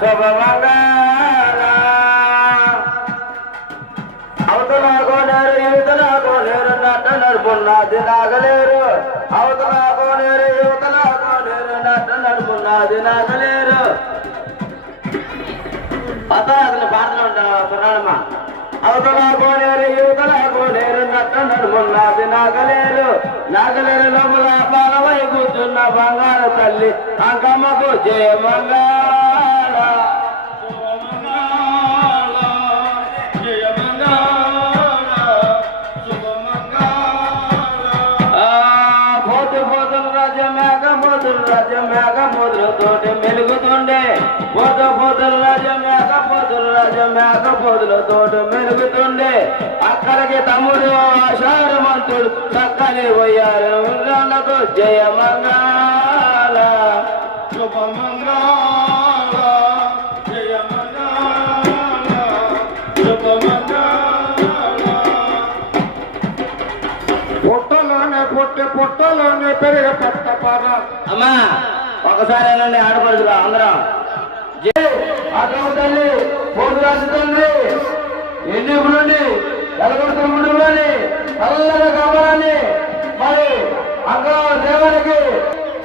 శుభమంగళ. అవతల కోనేరు యువతల నట్ట నడుపున్నది నాగలేరు. అవతల కోనేరు యువతల కోనేరు నట్ట నడుపున్నది నాగలేరు. పతాకులు పాటలు ఉంటావా పురాణమా? కోనేరు యువతల కోనేరు నట్ట నడుపున్నది నాగలేరు నాగలేరు లోపల బాలవై కూర్చున్న బంగారు తల్లి అంకమ్మకు జయమంగళ ఆ పోతు పోతుల మేఘ పోతుల రాజ్య మేఘ ముద్రతోటి మెలుగుతుండే పోత పోతలు మేఘ పోతులతోటి మెలుగుతుండే. అక్కడికి తమ్ముడు ఆషాఢమంతుడు చక్కని పోయారు నాకు జయమంగళ పుట్టలోనే పుట్టి పుట్టలోనే పెరిగే పట్టపార అమ్మా ఒకసారి ఏనండి ఆడపడుతురా అందరం. అక్కడ తల్లి పోతురాజు తల్లి ఎన్ని నుండి ఎలగొడు తమ్ముడు అని చల్లగా కావాలని మరి అక్కడ దేవునికి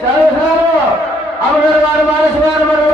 సెలవు సెలవు అమ్మగారు వారి మనసు